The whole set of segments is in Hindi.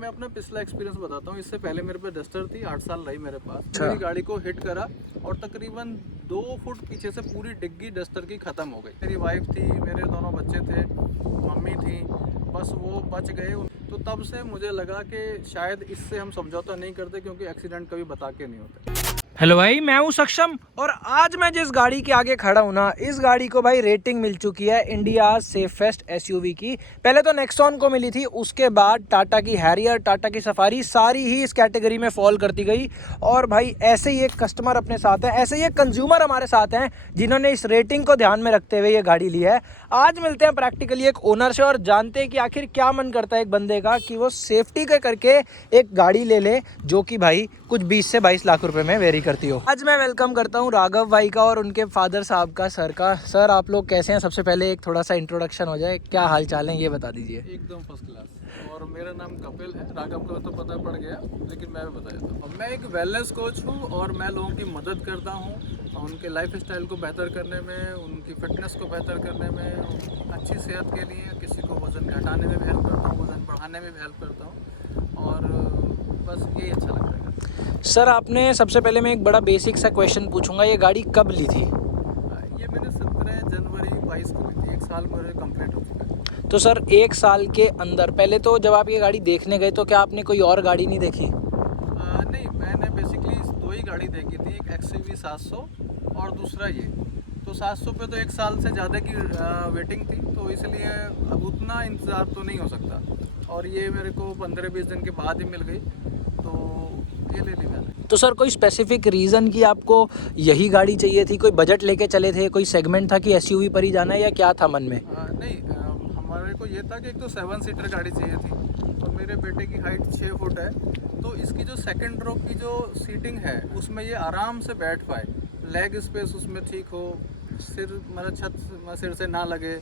मैं अपना पिछला एक्सपीरियंस बताता हूँ। इससे पहले मेरे पे डस्टर थी, 8 साल रही मेरे पास। मेरी गाड़ी को हिट करा और तकरीबन 2 फुट पीछे से पूरी डिग्गी डस्टर की ख़त्म हो गई। मेरी वाइफ थी, मेरे दोनों बच्चे थे, मम्मी थी, बस वो बच गए। तो तब से मुझे लगा कि शायद इससे हम समझौता नहीं करते, क्योंकि एक्सीडेंट कभी बता के नहीं होते। हेलो भाई, मैं हूं सक्षम और आज मैं जिस गाड़ी के आगे खड़ा हूं ना, इस गाड़ी को भाई रेटिंग मिल चुकी है इंडिया सेफेस्ट एसयूवी की। पहले तो नेक्सॉन को मिली थी, उसके बाद टाटा की हैरियर, टाटा की सफारी, सारी ही इस कैटेगरी में फॉल करती गई। और भाई ऐसे ही एक कस्टमर अपने साथ है, ऐसे ही एक कंज्यूमर हमारे साथ हैं जिन्होंने इस रेटिंग को ध्यान में रखते हुए ये गाड़ी ली है। आज मिलते हैं प्रैक्टिकली एक ओनर से और जानते हैं कि आखिर क्या मन करता है एक बंदे का कि वो सेफ्टी के करके एक गाड़ी ले ले जो कि भाई कुछ 20 से 22 लाख रुपए में वेरी करती हो। आज मैं वेलकम करता हूं राघव भाई का और उनके फादर साहब का, सर का। सर, आप लोग कैसे हैं? सबसे पहले एक थोड़ा सा इंट्रोडक्शन हो जाए, क्या हाल चाल है ये बता दीजिए। एकदम फर्स्ट क्लास। और मेरा नाम कपिल है। राघव का तो पता पड़ गया, लेकिन मैं भी बता देता हूँ। मैं एक वेलनेस कोच हूँ और मैं लोगों की मदद करता हूँ उनके लाइफ स्टाइल को बेहतर करने में, उनकी फिटनेस को बेहतर करने में, अच्छी सेहत के लिए। किसी को वज़न घटाने में भी हेल्प करता हूँ, वज़न बढ़ाने में भी हेल्प करता हूँ, और बस यही अच्छा लगता है। सर, आपने सबसे पहले मैं एक बड़ा बेसिक सा क्वेश्चन पूछूंगा, ये गाड़ी कब ली थी? ये मैंने 17 जनवरी 22 को ली थी। 1 साल मेरे कंप्लीट हो चुका है। तो सर, 1 साल के अंदर पहले तो जब आप ये गाड़ी देखने गए तो क्या आपने कोई और गाड़ी नहीं देखी? नहीं, मैंने बेसिकली 2 ही गाड़ी देखी थी, एक XUV 700 और दूसरा ये। तो 700 पे तो 1 साल से ज़्यादा की वेटिंग थी, तो इसलिए अब उतना इंतज़ार तो नहीं हो सकता। और ये मेरे को 15-20 दिन के बाद ही मिल गई, तो ये ले ली मैंने। तो सर, कोई स्पेसिफिक रीज़न कि आपको यही गाड़ी चाहिए थी? कोई बजट लेके चले थे, कोई सेगमेंट था कि एसयूवी पर ही जाना है, या क्या था मन में? नहीं, हमारे को ये था कि एक तो 7 सीटर गाड़ी चाहिए थी और मेरे बेटे की हाइट 6 फुट है, तो इसकी जो सेकंड रो की जो सीटिंग है उसमें ये आराम से बैठ पाए, लेग स्पेस उसमें ठीक हो, सिर मतलब छत सिर से ना लगे।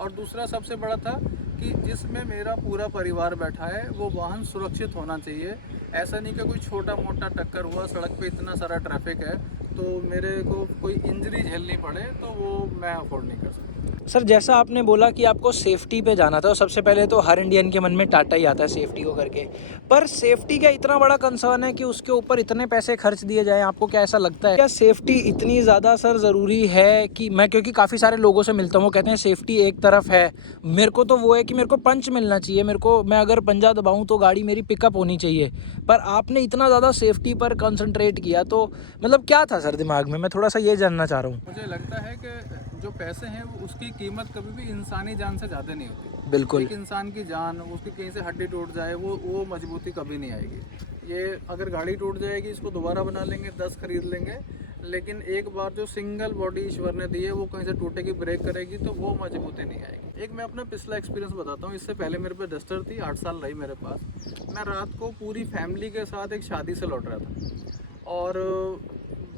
और दूसरा सबसे बड़ा था कि जिसमें मेरा पूरा परिवार बैठा है वो वाहन सुरक्षित होना चाहिए। ऐसा नहीं कि कोई छोटा मोटा टक्कर हुआ, सड़क पे इतना सारा ट्रैफिक है तो मेरे को कोई इंजरी झेलनी पड़े, तो वो मैं अफोर्ड नहीं कर सकता। सर, जैसा आपने बोला कि आपको सेफ्टी पे जाना था, और सबसे पहले तो हर इंडियन के मन में टाटा ही आता है सेफ्टी को करके। पर सेफ्टी का इतना बड़ा कंसर्न है कि उसके ऊपर इतने पैसे खर्च दिए जाएं, आपको क्या ऐसा लगता है? क्या सेफ्टी इतनी ज़्यादा सर ज़रूरी है? कि मैं क्योंकि काफ़ी सारे लोगों से मिलता हूँ, वो कहते हैं सेफ्टी एक तरफ है, मेरे को तो वो है कि मेरे को पंच मिलना चाहिए, मेरे को, मैं अगर पंजा दबाऊँ तो गाड़ी मेरी पिकअप होनी चाहिए। पर आपने इतना ज़्यादा सेफ्टी पर कंसंट्रेट किया, तो मतलब क्या था सर दिमाग में? मैं थोड़ा सा ये जानना चाह रहा हूँ। मुझे लगता है कि जो पैसे हैं वो उसकी कीमत कभी भी इंसानी जान से ज़्यादा नहीं होती। बिल्कुल। एक इंसान की जान, उसकी कहीं से हड्डी टूट जाए, वो मजबूती कभी नहीं आएगी। ये अगर गाड़ी टूट जाएगी, इसको दोबारा बना लेंगे, 10 खरीद लेंगे, लेकिन एक बार जो सिंगल बॉडी ईश्वर ने दी है वो कहीं से टूटेगी, ब्रेक करेगी, तो वो मजबूती नहीं आएगी। एक मैं अपना पिछला एक्सपीरियंस बताता हूँ। इससे पहले मेरे पे डस्टर थी, 8 साल रही मेरे पास। मैं रात को पूरी फैमिली के साथ एक शादी से लौट रहा था और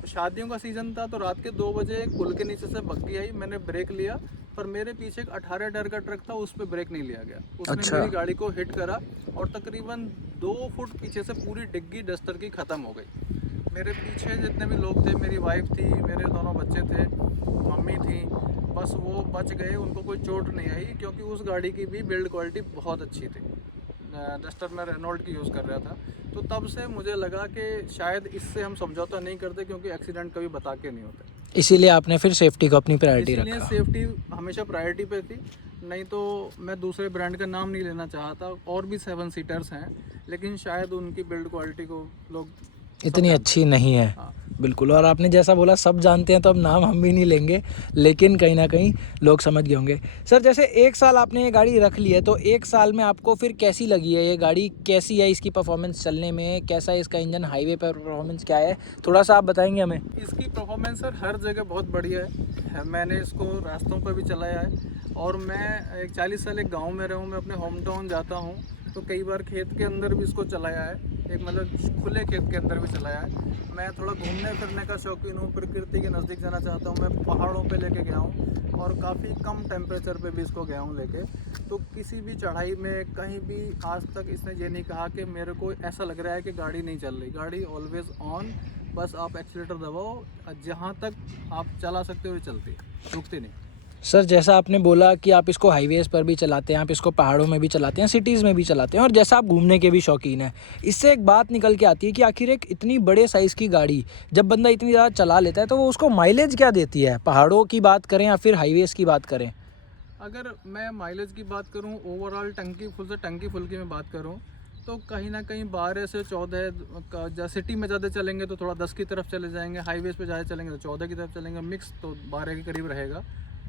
शादियों का सीज़न था, तो रात के 2 बजे एक पुल के नीचे से बग्गी आई। मैंने ब्रेक लिया, पर मेरे पीछे एक 18 टायर का ट्रक था, उस पर ब्रेक नहीं लिया गया। उसने मेरी गाड़ी को हिट करा और तकरीबन 2 फुट पीछे से पूरी डिग्गी डस्टर की ख़त्म हो गई। मेरे पीछे जितने भी लोग थे, मेरी वाइफ थी, मेरे दोनों बच्चे थे, मम्मी थी, बस वो बच गए, उनको कोई चोट नहीं आई, क्योंकि उस गाड़ी की भी बिल्ड क्वालिटी बहुत अच्छी थी। डस्टर में रेनॉल्ट की यूज़ कर रहा था, तो तब से मुझे लगा कि शायद इससे हम समझौता नहीं करते, क्योंकि एक्सीडेंट कभी बता के नहीं होते। इसीलिए आपने फिर सेफ्टी को अपनी प्रायोरिटी इसलिए रखा। सेफ्टी हमेशा प्रायोरिटी पे थी। नहीं तो मैं दूसरे ब्रांड का नाम नहीं लेना चाहता, और भी 7 सीटर्स हैं, लेकिन शायद उनकी बिल्ड क्वालिटी को लोग इतनी अच्छी नहीं है। हाँ। बिल्कुल। और आपने जैसा बोला सब जानते हैं, तो अब नाम हम भी नहीं लेंगे, लेकिन कहीं ना कहीं लोग समझ गए होंगे। सर, जैसे 1 साल आपने ये गाड़ी रख ली है, तो 1 साल में आपको फिर कैसी लगी है ये गाड़ी? कैसी है इसकी परफॉर्मेंस चलने में? कैसा है इसका इंजन? हाईवे पर परफॉर्मेंस क्या है? थोड़ा सा आप बताएंगे हमें? इसकी परफॉर्मेंस सर हर जगह बहुत बढ़िया है। मैंने इसको रास्तों पर भी चलाया है, और मैं एक 40 साल एक गाँव में रहा हूँ। मैं अपने होम टाउन जाता हूँ तो कई बार खेत के अंदर भी इसको चलाया है, एक मतलब खुले खेत के अंदर भी चलाया है। मैं थोड़ा घूमने फिरने का शौकीन हूँ, प्रकृति के नज़दीक जाना चाहता हूँ। मैं पहाड़ों पे लेके गया हूँ और काफ़ी कम टेम्परेचर पे भी इसको गया हूँ लेके। तो किसी भी चढ़ाई में कहीं भी आज तक इसने ये नहीं कहा कि मेरे को ऐसा लग रहा है कि गाड़ी नहीं चल रही। गाड़ी ऑलवेज़ ऑन, बस आप एक्सीलेटर दबाओ, जहाँ तक आप चला सकते हो चलती, रुकती नहीं। सर जैसा आपने बोला कि आप इसको हाईवेज़ पर भी चलाते हैं, आप इसको पहाड़ों में भी चलाते हैं, सिटीज़ में भी चलाते हैं, और जैसा आप घूमने के भी शौकीन हैं, इससे एक बात निकल के आती है कि आखिर एक इतनी बड़े साइज़ की गाड़ी जब बंदा इतनी ज़्यादा चला लेता है तो वो उसको माइलेज क्या देती है, पहाड़ों की बात करें या फिर हाईवेज़ की बात करें? अगर मैं माइलेज की बात करूं, ओवरऑल टंकी फुल की मैं बात करूं, तो कहीं ना कहीं 12 से 14, सिटी में ज़्यादा चलेंगे तो थोड़ा 10 की तरफ चले जाएंगे, हाईवेज़ पे ज़्यादा चलेंगे तो 14 की तरफ चलेंगे, मिक्स तो 12 के करीब रहेगा।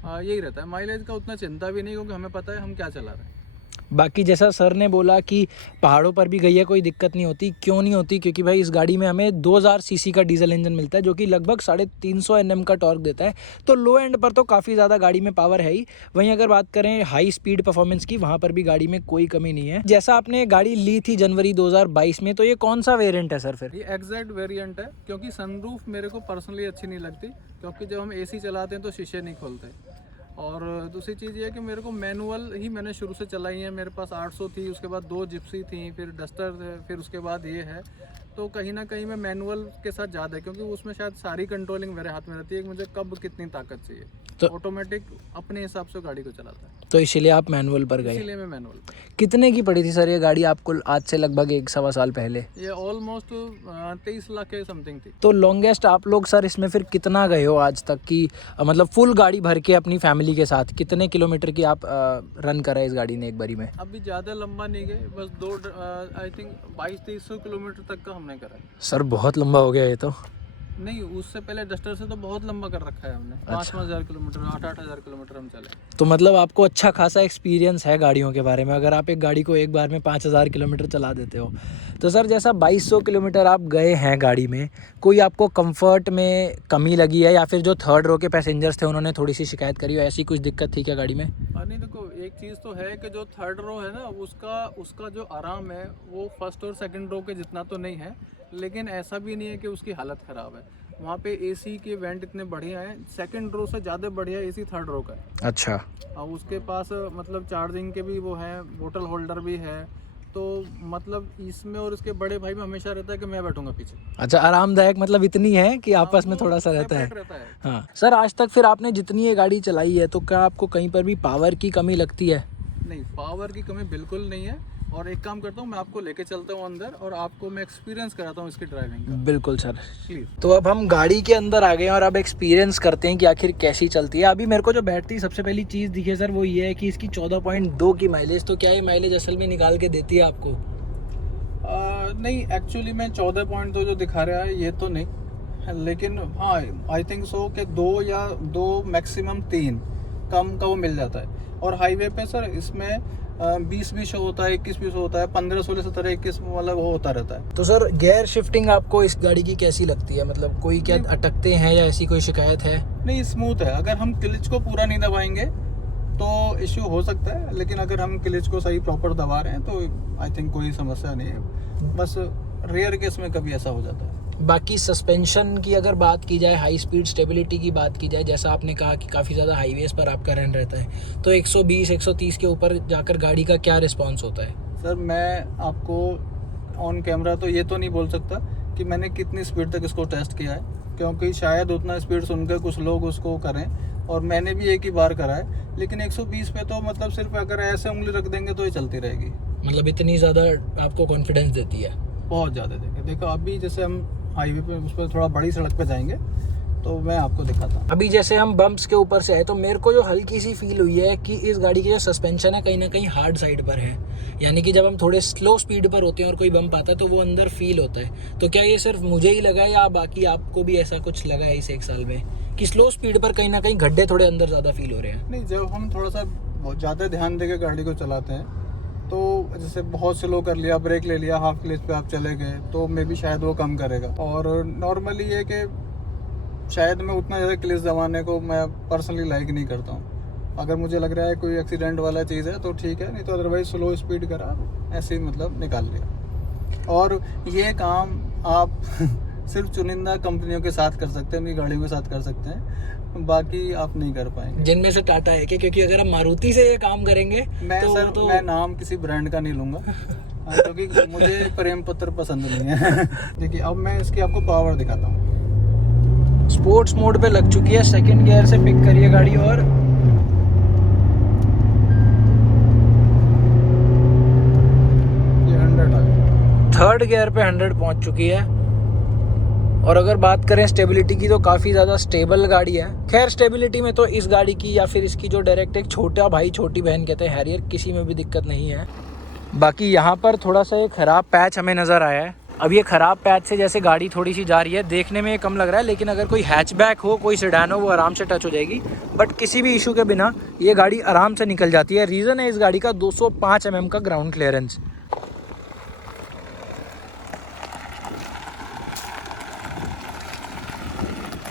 यही रहता है। माइलेज का उतना चिंता भी नहीं, क्योंकि हमें पता है हम क्या चला रहे हैं। बाकी जैसा सर ने बोला कि पहाड़ों पर भी गई है कोई दिक्कत नहीं होती, क्यों नहीं होती? क्योंकि भाई इस गाड़ी में हमें 2000 सीसी का डीजल इंजन मिलता है जो कि लगभग 350 Nm का टॉर्क देता है। तो लो एंड पर तो काफ़ी ज़्यादा गाड़ी में पावर है ही। वहीं अगर बात करें हाई स्पीड परफॉर्मेंस की, वहाँ पर भी गाड़ी में कोई कमी नहीं है। जैसा आपने गाड़ी ली थी जनवरी 2022 में, तो ये कौन सा वेरियंट है सर फिर? ये एग्जैक्ट वेरिएंट है, क्योंकि सनरूफ मेरे को पर्सनली अच्छी नहीं लगती, क्योंकि जब हम एसी चलाते हैं तो शीशे नहीं खोलते। और दूसरी चीज़ ये है कि मेरे को मैनुअल ही मैंने शुरू से चलाई है। मेरे पास 800 थी, उसके बाद 2 जिप्सी थी, फिर डस्टर है, फिर उसके बाद ये है। तो कहीं ना कहीं मैं मैनुअल के साथ ज़्यादा है, क्योंकि उसमें शायद सारी कंट्रोलिंग मेरे हाथ में रहती है कि मुझे कब कितनी ताकत चाहिए। तो ऑटोमेटिक अपने हिसाब से गाड़ी को चलाता है, तो इसीलिए आप मैनुअल पर गए? इसीलिए मैं मैनुअल। कितने की पड़ी थी सर ये गाड़ी आपको आज से लगभग 1-1.25 साल पहले? ये ऑलमोस्ट 23 लाख के समथिंग थी। तो लॉन्गेस्ट आप लोग सर इसमें फिर कितना गए हो आज तक की, मतलब फुल गाड़ी भर के अपनी फैमिली के साथ कितने किलोमीटर की आप रन करा इस गाड़ी ने एक बारी में? अभी ज़्यादा लंबा नहीं गए, बस 2 आई थिंक 2200-2300 किलोमीटर तक का हमने करा है। सर बहुत लंबा हो गया ये तो। नहीं, उससे पहले डस्टर से तो बहुत लंबा कर रखा है हमने। 5,000 किलोमीटर, 8,000 किलोमीटर हम चले। तो मतलब आपको अच्छा खासा एक्सपीरियंस है गाड़ियों के बारे में, अगर आप एक गाड़ी को एक बार में 5,000 किलोमीटर चला देते हो। तो सर जैसा 2200 किलोमीटर आप गए हैं गाड़ी में, कोई आपको कंफर्ट में कमी लगी है या फिर जो थर्ड रो के पैसेंजर्स थे उन्होंने थोड़ी सी शिकायत करी हो, ऐसी कुछ दिक्कत थी क्या गाड़ी में? नहीं, देखो एक चीज़ तो है कि जो थर्ड रो है ना, उसका जो आराम है वो फर्स्ट और सेकंड रो के जितना तो नहीं है, लेकिन ऐसा भी नहीं है कि उसकी हालत ख़राब है। वहाँ पे एसी के वेंट इतने बढ़िया हैं, सेकंड रो से ज़्यादा बढ़िया एसी थर्ड रो का है। अच्छा। और उसके पास मतलब चार्जिंग के भी वो हैं, बोतल होल्डर भी है। तो मतलब इसमें और इसके बड़े भाई में हमेशा रहता है कि मैं बैठूंगा पीछे। अच्छा, आरामदायक मतलब इतनी है कि आपस में थोड़ा सा रहता है। हाँ सर, आज तक फिर आपने जितनी ये गाड़ी चलाई है तो क्या आपको कहीं पर भी पावर की कमी लगती है? नहीं, पावर की कमी बिल्कुल नहीं है। और एक काम करता हूँ, मैं आपको लेके चलता हूँ अंदर और आपको मैं एक्सपीरियंस कराता हूँ इसकी ड्राइविंग का। बिल्कुल सर। प्लीज। तो अब हम गाड़ी के अंदर आ गए हैं और अब एक्सपीरियंस करते हैं कि आखिर कैसी चलती है। अभी मेरे को जो बैटरी सबसे पहली चीज़ दिखी सर वो ये है कि इसकी 14.2 की माइलेज। तो क्या ये माइलेज असल में निकाल के देती है आपको? नहीं, एक्चुअली मैं 14.2 जो दिखा रहा है ये तो नहीं, लेकिन हाँ आई थिंक सो कि 2 मैक्सिमम 3 कम का वो मिल जाता है। और हाईवे पे सर इसमें 20 भी शो होता है, 21 भी शो होता है, 15, 16, 17, 21 वाला वो होता रहता है। तो सर गियर शिफ्टिंग आपको इस गाड़ी की कैसी लगती है? मतलब कोई क्या अटकते हैं या ऐसी कोई शिकायत है? नहीं, स्मूथ है। अगर हम क्लिच को पूरा नहीं दबाएंगे तो इश्यू हो सकता है, लेकिन अगर हम क्लिच को सही प्रॉपर दबा रहे हैं तो आई थिंक कोई समस्या नहीं है। बस रेयर केस में कभी ऐसा हो जाता है। बाकी सस्पेंशन की अगर बात की जाए, हाई स्पीड स्टेबिलिटी की बात की जाए, जैसा आपने कहा कि काफ़ी ज़्यादा हाईवेज़ पर आपका रन रहता है, तो 120-130 के ऊपर जाकर गाड़ी का क्या रिस्पॉन्स होता है? सर मैं आपको ऑन कैमरा तो ये तो नहीं बोल सकता कि मैंने कितनी स्पीड तक इसको टेस्ट किया है, क्योंकि शायद उतना स्पीड सुनकर कुछ लोग उसको करें, और मैंने भी एक ही बार करा है। लेकिन 120 पे तो मतलब सिर्फ अगर ऐसे उंगली रख देंगे तो ये चलती रहेगी। मतलब इतनी ज़्यादा आपको कॉन्फिडेंस देती है? बहुत ज़्यादा देंगे। देखो अभी जैसे हम हाईवे पे उस पर थोड़ा बड़ी सड़क पे जाएंगे तो मैं आपको दिखाता हूँ। अभी जैसे हम बम्प्स के ऊपर से आए तो मेरे को जो हल्की सी फील हुई है कि इस गाड़ी की जो सस्पेंशन है कहीं ना कहीं हार्ड साइड पर है, यानी कि जब हम थोड़े स्लो स्पीड पर होते हैं और कोई बम्प आता है तो वो अंदर फील होता है। तो क्या ये सिर्फ मुझे ही लगा है या बाकी आपको भी ऐसा कुछ लगा है इस 1 साल में कि स्लो स्पीड पर कहीं ना कहीं गड्ढे थोड़े अंदर ज़्यादा फील हो रहे हैं? नहीं, जब हम थोड़ा सा बहुत ज़्यादा ध्यान देकर गाड़ी को चलाते हैं तो जैसे बहुत स्लो कर लिया, ब्रेक ले लिया, हाफ क्लिच पे आप चले गए तो मे भी शायद वो कम करेगा। और नॉर्मली ये कि शायद मैं उतना ज़्यादा क्लिच दबाने को मैं पर्सनली लाइक नहीं करता हूँ। अगर मुझे लग रहा है कोई एक्सीडेंट वाला चीज़ है तो ठीक है, नहीं तो अदरवाइज स्लो स्पीड करा ऐसे ही मतलब निकाल लिया। और ये काम आप सिर्फ चुनिंदा कंपनियों के साथ कर सकते हैं, अपनी गाड़ियों के साथ कर सकते हैं, बाकी आप नहीं कर पाएंगे। जिनमें से टाटा है क्या? क्योंकि अगर हम मारुति से ये काम करेंगे मैं नाम किसी ब्रांड का नहीं लूँगा क्योंकि मुझे प्रेम पत्र पसंद नहीं है। देखिए अब मैं इसकी आपको पावर दिखाता हूँ। स्पोर्ट्स मोड पे लग चुकी है, सेकंड गियर से पिक करिए गाड़ी और थर्ड गियर पे 100 पहुंच चुकी है। और अगर बात करें स्टेबिलिटी की तो काफ़ी ज़्यादा स्टेबल गाड़ी है। खैर स्टेबिलिटी में तो इस गाड़ी की या फिर इसकी जो डायरेक्ट एक छोटा भाई छोटी बहन कहते हैं हैरियर, किसी में भी दिक्कत नहीं है। बाकी यहाँ पर थोड़ा सा एक ख़राब पैच हमें नज़र आया है। अब ये ख़राब पैच से जैसे गाड़ी थोड़ी सी जा रही है, देखने में ये कम लग रहा है, लेकिन अगर कोई हैचबैक हो, कोई सेडान हो, वो आराम से टच हो जाएगी। बट किसी भी इशू के बिना ये गाड़ी आराम से निकल जाती है। रीज़न है इस गाड़ी का 205 mm का ग्राउंड क्लियरेंस।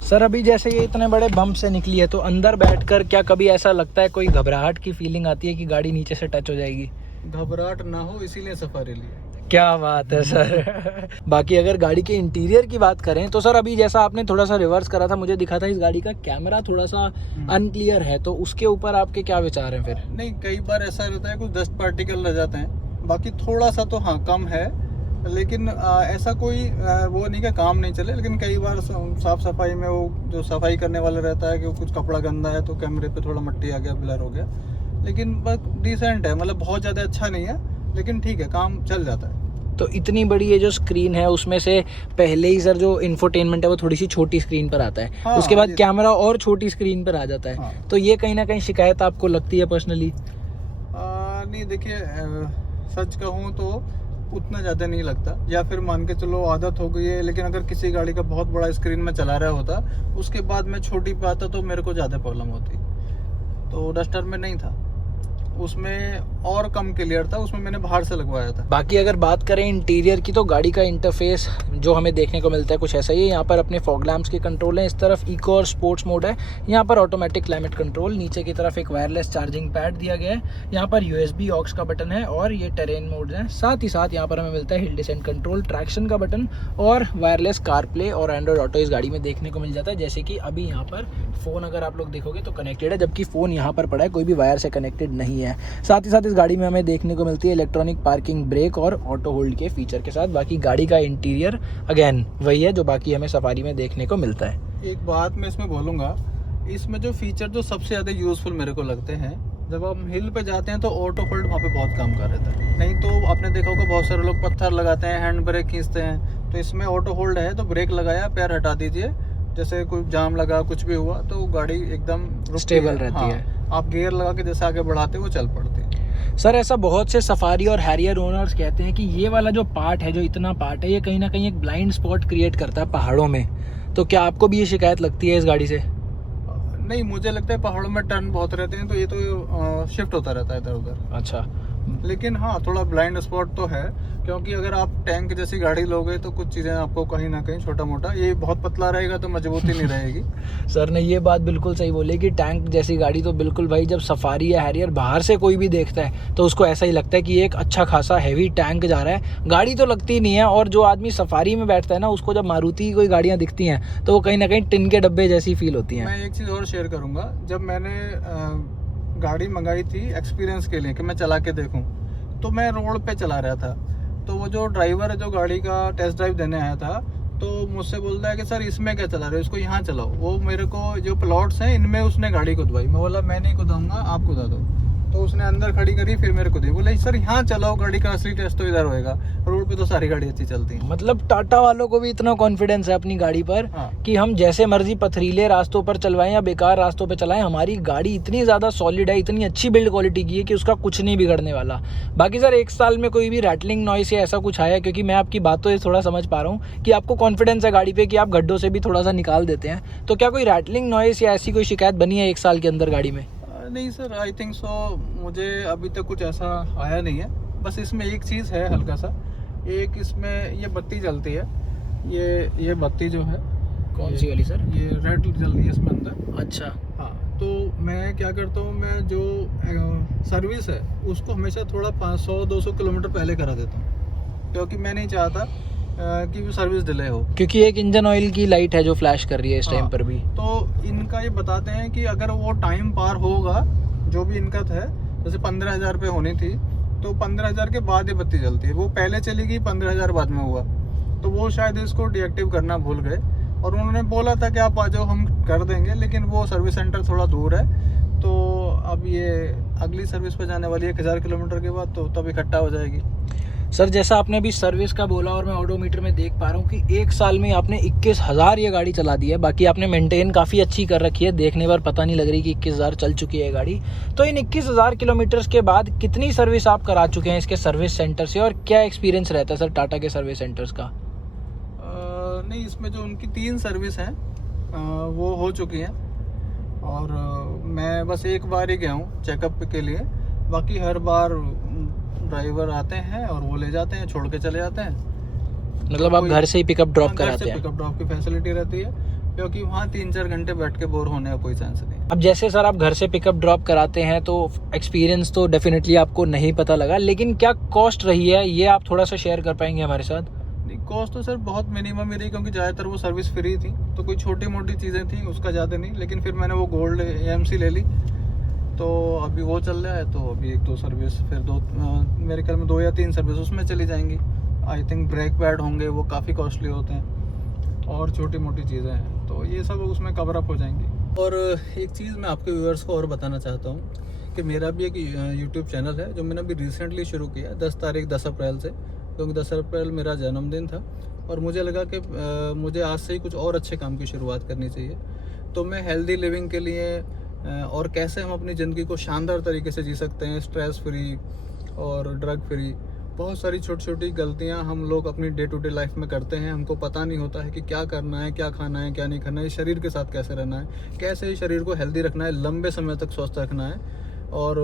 सर अभी जैसे ये इतने बड़े बम्प से निकली है, तो अंदर बैठकर क्या कभी ऐसा लगता है, कोई घबराहट की फीलिंग आती है कि गाड़ी नीचे से टच हो जाएगी? घबराहट ना हो इसीलिए सफारी ली। क्या बात है सर। बाकी अगर गाड़ी के इंटीरियर की बात करें तो सर अभी जैसा आपने थोड़ा सा रिवर्स करा था, मुझे दिखा था इस गाड़ी का कैमरा थोड़ा सा अनक्लियर है, तो उसके ऊपर आपके क्या विचार हैं फिर? नहीं, कई बार ऐसा रहता है कुछ डस्ट पार्टिकल रह जाते हैं, बाकी थोड़ा सा तो हाँ कम है, लेकिन ऐसा कोई वो नहीं कि काम नहीं चले। लेकिन कई बार साफ सफाई में वो जो सफाई करने वाला रहता है कि वो कुछ कपड़ा गंदा है तो कैमरे पे थोड़ा मट्टी आ गया, ब्लर हो गया, लेकिन बस डिसेंट है, मतलब बहुत ज़्यादा अच्छा नहीं है, लेकिन ठीक है, काम चल जाता है। तो इतनी बड़ी ये जो स्क्रीन है उसमें से पहले ही सर जो इंफोटेनमेंट है वो थोड़ी सी छोटी स्क्रीन पर आता है। हाँ, उसके बाद कैमरा और छोटी स्क्रीन पर आ जाता है। हाँ। तो ये कहीं ना कहीं शिकायत आपको लगती है पर्सनली? नहीं देखिए, सच कहूँ तो उतना ज़्यादा नहीं लगता, या फिर मान के चलो आदत हो गई है। लेकिन अगर किसी गाड़ी का बहुत बड़ा स्क्रीन में चला रहा होता, उसके बाद मैं छोटी पे आता तो मेरे को ज़्यादा प्रॉब्लम होती। तो डस्टर में नहीं था, उसमें और कम क्लियर था, उसमें मैंने बाहर से लगवाया था। बाकी अगर बात करें इंटीरियर की तो गाड़ी का इंटरफेस जो हमें देखने को मिलता है कुछ ऐसा ही है। यहाँ पर अपने फॉग लैम्प्स के कंट्रोल हैं, इस तरफ इको और स्पोर्ट्स मोड है, यहाँ पर ऑटोमेटिक क्लाइमेट कंट्रोल, नीचे की तरफ एक वायरलेस चार्जिंग पैड दिया गया है, यहाँ पर USB ऑक्स का बटन है और ये टेरेन मोड है। साथ ही साथ यहाँ पर हमें मिलता है हिल डिसेंट कंट्रोल, ट्रैक्शन का बटन और वायरलेस कार प्ले और एंड्रॉइड ऑटो इस गाड़ी में देखने को मिल जाता है। जैसे कि अभी यहाँ पर फ़ोन अगर आप लोग देखोगे तो कनेक्टेड है, जबकि फ़ोन यहाँ पर पड़ा है, कोई भी वायर से कनेक्टेड नहीं है। साथ ही साथ इस गाड़ी में हमें देखने को मिलती है इलेक्ट्रॉनिक पार्किंग ब्रेक और ऑटो होल्ड के फीचर के साथ। बाकी गाड़ी का इंटीरियर अगेन वही है जो बाकी हमें सफारी में देखने को मिलता है। एक बात मैं इसमें बोलूँगा, इसमें जो फीचर जो सबसे ज़्यादा यूज़फुल मेरे को लगते हैं, जब हम हिल पे जाते हैं तो ऑटो होल्ड वहाँ पे बहुत काम कर रहता है। नहीं तो आपने देखा होगा बहुत सारे लोग पत्थर लगाते हैं, हैंड ब्रेक खींचते हैं, तो इसमें ऑटो होल्ड है तो ब्रेक लगाया, पैर हटा दीजिए, जैसे कोई जाम लगा कुछ भी हुआ तो गाड़ी एकदम स्टेबल रहती है। आप गियर लगा के जैसे आगे बढ़ाते वो चल पड़ती है। सर ऐसा बहुत से सफारी और हैरियर ओनर्स कहते हैं कि ये वाला जो पार्ट है, जो इतना पार्ट है, ये कहीं ना कहीं एक ब्लाइंड स्पॉट क्रिएट करता है पहाड़ों में। तो क्या आपको भी ये शिकायत लगती है इस गाड़ी से? नहीं, मुझे लगता है पहाड़ों में टर्न बहुत रहते हैं तो ये तो शिफ्ट होता रहता है इधर उधर। अच्छा, लेकिन हाँ थोड़ा ब्लाइंड स्पॉट तो है, क्योंकि अगर आप टैंक जैसी गाड़ी लोगे तो कुछ चीज़ें आपको कहीं ना कहीं छोटा मोटा, ये बहुत पतला रहेगा तो मजबूती नहीं रहेगी। सर ने ये बात बिल्कुल सही बोली कि टैंक जैसी गाड़ी तो बिल्कुल भाई, जब सफारी या हैरियर बाहर से कोई भी देखता है तो उसको ऐसा ही लगता है कि एक अच्छा खासा हैवी टैंक जा रहा है, गाड़ी तो लगती नहीं है। और जो आदमी सफारी में बैठता है ना, उसको जब मारुति की कोई गाड़ियाँ दिखती हैं तो वो कहीं ना कहीं टिन के डब्बे जैसी फील होती हैं। मैं एक चीज़ और शेयर करूँगा, जब मैंने गाड़ी मंगाई थी एक्सपीरियंस के लिए कि मैं चला के देखूँ, तो मैं रोड पे चला रहा था, तो वो जो ड्राइवर है जो गाड़ी का टेस्ट ड्राइव देने आया था, तो मुझसे बोलता है कि सर इसमें क्या चला रहे हो, इसको यहाँ चलाओ। वो मेरे को जो प्लॉट्स हैं इनमें उसने गाड़ी कुदवाई। मैं बोला मैं नहीं कुदाऊँगा, आप कुदा दो। तो उसने अंदर खड़ी करी, फिर मेरे को दी, बोला सर यहाँ चलाओ, गाड़ी का असली टेस्ट तो इधर होएगा, रोड पे तो सारी गाड़ी अच्छी चलती है। मतलब टाटा वालों को भी इतना कॉन्फिडेंस है अपनी गाड़ी पर कि हम जैसे मर्जी पथरीले रास्तों पर चलवाएं या बेकार रास्तों पर चलाएं, हमारी गाड़ी इतनी ज़्यादा सॉलिड है, इतनी अच्छी बिल्ड क्वालिटी की है कि उसका कुछ नहीं बिगड़ने वाला। बाकी सर 1 साल में कोई भी रैटलिंग नॉइस या ऐसा कुछ आया? क्योंकि मैं आपकी बातों से थोड़ा समझ पा रहा हूँ कि आपको कॉन्फिडेंस है गाड़ी पे कि आप गड्ढों से भी थोड़ा सा निकाल देते हैं, तो क्या कोई रैटलिंग नॉइस या ऐसी कोई शिकायत बनी है 1 साल के अंदर गाड़ी में? नहीं सर, आई थिंक सो, मुझे अभी तक कुछ ऐसा आया नहीं है। बस इसमें एक चीज़ है हल्का सा, एक इसमें ये बत्ती जलती है, ये बत्ती जो है, कौन सी वाली सर? ये रेड जल रही है इसमें अंदर। अच्छा, हाँ, तो मैं क्या करता हूँ, मैं जो सर्विस है उसको हमेशा थोड़ा 500-200 किलोमीटर पहले करा देता हूँ, क्योंकि मैं नहीं चाहता कि वो सर्विस डिले हो। क्योंकि एक इंजन ऑयल की लाइट है जो फ्लैश कर रही है इस टाइम पर भी। तो इनका ये बताते हैं कि अगर वो टाइम पार होगा, जो भी इनका है, जैसे 15,000 पे होनी थी तो 15,000 के बाद ये बत्ती जलती है, वो पहले चली गई, 15,000 बाद में हुआ, तो वो शायद इसको डीएक्टिव करना भूल गए। और उन्होंने बोला था कि आप आ जाओ हम कर देंगे, लेकिन वो सर्विस सेंटर थोड़ा दूर है, तो अब ये अगली सर्विस पे जाने वाली है 1000 किलोमीटर के बाद, तो तब इकट्ठा हो जाएगी। सर जैसा आपने अभी सर्विस का बोला और मैं ऑडोमीटर में देख पा रहा हूँ कि 1 साल में आपने 21,000 ये गाड़ी चला दी है। बाकी आपने मेंटेन काफ़ी अच्छी कर रखी है, देखने पर पता नहीं लग रही कि 21,000 चल चुकी है गाड़ी। तो इन 21,000 किलोमीटर्स के बाद कितनी सर्विस आप करा चुके हैं इसके सर्विस सेंटर से, और क्या एक्सपीरियंस रहता है सर टाटा के सर्विस सेंटर्स का? नहीं, इसमें जो उनकी 3 सर्विस हैं वो हो चुकी हैं, और मैं बस एक बार ही गया हूँ चेकअप के लिए। बाकी हर बार ड्राइवर आते हैं और वो ले जाते हैं, छोड़ के चले जाते हैं। मतलब आप घर से ही पिकअप ड्रॉप कराते हैं? पिकअप ड्रॉप की फैसिलिटी रहती है, क्योंकि वहाँ 3-4 घंटे बैठ के बोर होने का कोई चांस नहीं। अब जैसे सर आप घर से पिकअप ड्रॉप कराते हैं तो एक्सपीरियंस तो डेफिनेटली आपको नहीं पता लगा, लेकिन क्या कॉस्ट रही है ये आप थोड़ा सा शेयर कर पाएंगे हमारे साथ? कॉस्ट तो सर बहुत मिनिमम ही रही, क्योंकि ज़्यादातर वो सर्विस फ्री थी, तो कोई छोटी मोटी चीज़ें थी, उसका ज़्यादा नहीं। लेकिन फिर मैंने वो गोल्ड AMC ले ली, तो अभी वो चल रहा है। तो अभी 1-2 सर्विस, फिर 2 मेरे ख्याल में 2 या 3 सर्विस उसमें चली जाएंगी। आई थिंक ब्रेक पैड होंगे, वो काफ़ी कॉस्टली होते हैं, और छोटी मोटी चीज़ें हैं, तो ये सब उसमें कवर अप हो जाएंगी। और एक चीज़ मैं आपके व्यूअर्स को और बताना चाहता हूँ कि मेरा भी एक यूट्यूब चैनल है जो मैंने अभी रिसेंटली शुरू किया 10 अप्रैल से, क्योंकि 10 अप्रैल मेरा जन्मदिन था, और मुझे लगा कि मुझे आज से ही कुछ और अच्छे काम की शुरुआत करनी चाहिए। तो मैं हेल्दी लिविंग के लिए और कैसे हम अपनी ज़िंदगी को शानदार तरीके से जी सकते हैं, स्ट्रेस फ्री और ड्रग फ्री, बहुत सारी छोटी छोटी गलतियां हम लोग अपनी डे टू डे लाइफ में करते हैं। हमको पता नहीं होता है कि क्या करना है, क्या खाना है, क्या नहीं खाना है, शरीर के साथ कैसे रहना है, कैसे ही शरीर को हेल्दी रखना है, लंबे समय तक स्वस्थ रखना है। और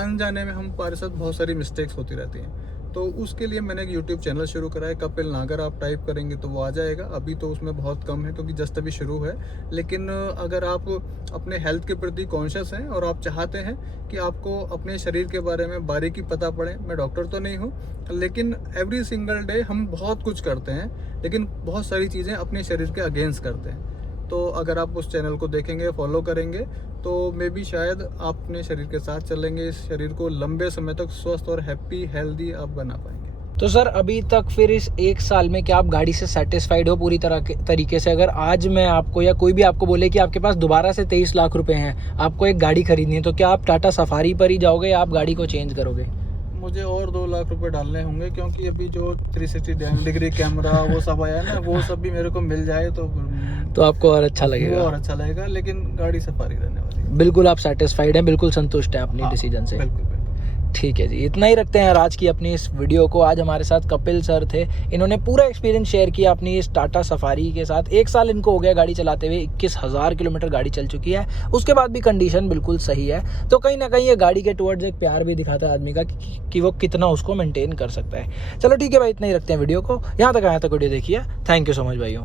अनजाने में हमारे साथ बहुत सारी मिस्टेक्स होती रहती हैं। तो उसके लिए मैंने एक यूट्यूब चैनल शुरू करा है, कपिल नागर। आप टाइप करेंगे तो वो आ जाएगा। अभी तो उसमें बहुत कम है, क्योंकि जस्ट अभी शुरू है। लेकिन अगर आप अपने हेल्थ के प्रति कॉन्शियस हैं और आप चाहते हैं कि आपको अपने शरीर के बारे में बारीकी पता पड़े, मैं डॉक्टर तो नहीं हूँ, लेकिन एवरी सिंगल डे हम बहुत कुछ करते हैं, लेकिन बहुत सारी चीज़ें अपने शरीर के अगेंस्ट करते हैं। तो अगर आप उस चैनल को देखेंगे, फॉलो करेंगे, तो मे बी शायद आप अपने शरीर के साथ चलेंगे, इस शरीर को लंबे समय तक स्वस्थ और हैप्पी हेल्दी आप बना पाएंगे। तो सर अभी तक फिर इस 1 साल में क्या आप गाड़ी से सेटिस्फाइड हो पूरी तरीके से? अगर आज मैं आपको या कोई भी आपको बोले कि आपके पास दोबारा से 23 लाख रुपए हैं, आपको एक गाड़ी खरीदनी है, तो क्या आप टाटा सफारी पर ही जाओगे या आप गाड़ी को चेंज करोगे? मुझे और 2 लाख रुपए डालने होंगे, क्योंकि अभी जो 360 डिग्री कैमरा वो सब आया है ना, वो सब भी मेरे को मिल जाए तो आपको और अच्छा लगेगा। वो और अच्छा लगेगा, लेकिन गाड़ी सफारी रहने वाली है। बिल्कुल आप सेटिस्फाइड हैं, बिल्कुल संतुष्ट हैं अपनी डिसीजन से? बिल्कुल। ठीक है जी, इतना ही रखते हैं आज की अपनी इस वीडियो को। आज हमारे साथ कपिल सर थे, इन्होंने पूरा एक्सपीरियंस शेयर किया अपनी इस टाटा सफारी के साथ। 1 साल इनको हो गया गाड़ी चलाते हुए, 21,000 किलोमीटर गाड़ी चल चुकी है, उसके बाद भी कंडीशन बिल्कुल सही है। तो कहीं ना कहीं ये गाड़ी के टुवर्ड्स एक प्यार भी दिखाता है आदमी का कि वो कितना उसको मेंटेन कर सकता है। चलो ठीक है भाई, इतना ही रखते हैं वीडियो को। यहाँ तक वीडियो देखिए। थैंक यू सो मच भाइयों।